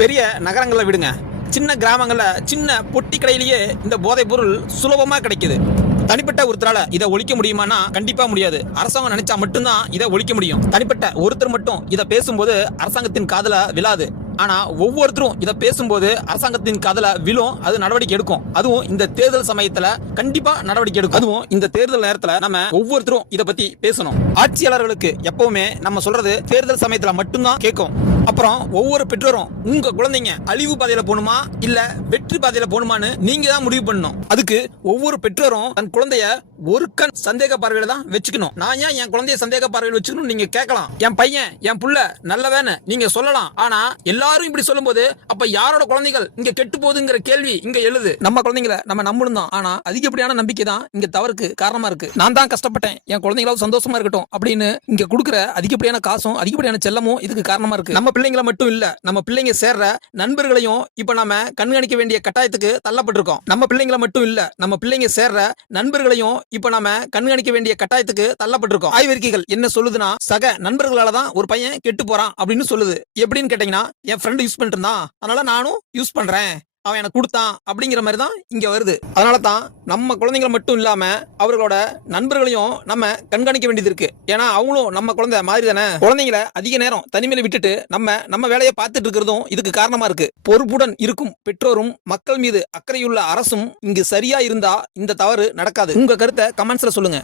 பெரிய நகரங்களை விடுங்க, சின்ன கிராமங்கள்ல சின்ன பொட்டி கடையிலேயே இந்த போதைப் பொருள் சுலபமா கிடைக்குது. தனிப்பட்ட ஒருத்தரால இதை ஒழிக்க முடியுமானா கண்டிப்பா முடியாது. அரசாங்கம் நினைச்சா மட்டும்தான் இதை ஒழிக்க முடியும். தனிப்பட்ட ஒருத்தர் மட்டும் இதை பேசும்போது அரசாங்கத்தின் காதுல விழாது. ஆனா ஒவ்வொருத்தரும் இதை பேசும்போது அரசாங்கத்தின் காதுல விழும், அது நடவடிக்கை எடுக்கும். அதுவும் இந்த தேர்தல் சமயத்துல கண்டிப்பா நடவடிக்கை எடுக்கும். அதுவும் இந்த தேர்தல் நேரத்துல நம்ம ஒவ்வொருத்தரும் இதை பத்தி பேசணும். ஆட்சியாளர்களுக்கு எப்பவுமே நம்ம சொல்றது தேர்தல் சமயத்துல மட்டும்தான் கேட்கும். அப்புறம் ஒவ்வொரு பெற்றோரும் உங்க குழந்தைங்க அழிவு பாதையில போகணுமா இல்ல வெற்றி பாதையில போகணுமான்னு நீங்க தான் முடிவு பண்ணணும். அதுக்கு ஒவ்வொரு பெற்றோரும் தன் குழந்தைய ஒரு கண் சந்தேக பார்வையில தான் வச்சுக்கணும். நான் ஏன் என் குழந்தைய சந்தேக பார்வையில் வச்சுக்கணும் நீங்க கேட்கலாம். என் பையன் என் புள்ள நல்லவேன்னு நீங்க சொல்லலாம். ஆனா எல்லாரும் இப்படி சொல்லும் போது அப்ப யாரோட குழந்தைகள் இங்க கெட்டு போகுதுங்கிற கேள்வி இங்க எழுது. நம்ம குழந்தைங்களை நம்ம நம்பணும் தான். ஆனா அதிகப்படியான நம்பிக்கை தான் இங்க தவறுக்கு காரணமா இருக்கு. நான் தான் கஷ்டப்பட்டேன், என் குழந்தைங்களாவது சந்தோஷமா இருக்கட்டும் அப்படின்னு இங்க கொடுக்குற அதிகப்படியான காசும் அதிகப்படியான செல்லமும் இதுக்கு காரணமா இருக்கு. நம்ம பிள்ளைங்களை மட்டும் இல்ல, நம்ம பிள்ளைங்க சேர்ற நண்பர்களையும் இப்ப நாம கண்காணிக்க வேண்டிய கட்டாயத்துக்கு தள்ளப்பட்டிருக்கோம். நம்ம பிள்ளைங்களை மட்டும் இல்ல, நம்ம பிள்ளைங்க சேர்ற நண்பர்களையும் இப்ப நாம கண்காணிக்க வேண்டிய கட்டாயத்துக்கு தள்ளப்பட்டிருக்கோம். ஆய்வறிக்கைகள் என்ன சொல்லுதுன்னா, சக நண்பர்களால தான் ஒரு பையன் கெட்டு போறான் அப்படின்னு சொல்லுது. எப்படின்னு கேட்டீங்கன்னா, என் ஃப்ரெண்ட் யூஸ் பண்ணிட்டு இருந்தான், அதனால நானும் யூஸ் பண்றேன், அவன் எனக்கு கொடுத்தான் அப்படிங்கிற மாதிரி தான் இங்க வருது. அதனால தான் நம்ம குழந்தைங்களை மட்டும் இல்லாம அவர்களோட நண்பர்களையும் நம்ம கண்காணிக்க வேண்டியது இருக்கு. ஏன்னா அவங்களும் நம்ம குழந்தை மாதிரி தானே. குழந்தைங்களை அதிக நேரம் தனிமையில விட்டுட்டு நம்ம வேலையை பார்த்துட்டு இருக்கிறதும் இதுக்கு காரணமா இருக்கு. பொறுப்புடன் இருக்கும் பெற்றோரும் மக்கள் மீது அக்கறையுள்ள அரசும் இங்கு சரியா இருந்தா இந்த தவறு நடக்காது. உங்க கருத்தை கமெண்ட்ஸ்ல சொல்லுங்க.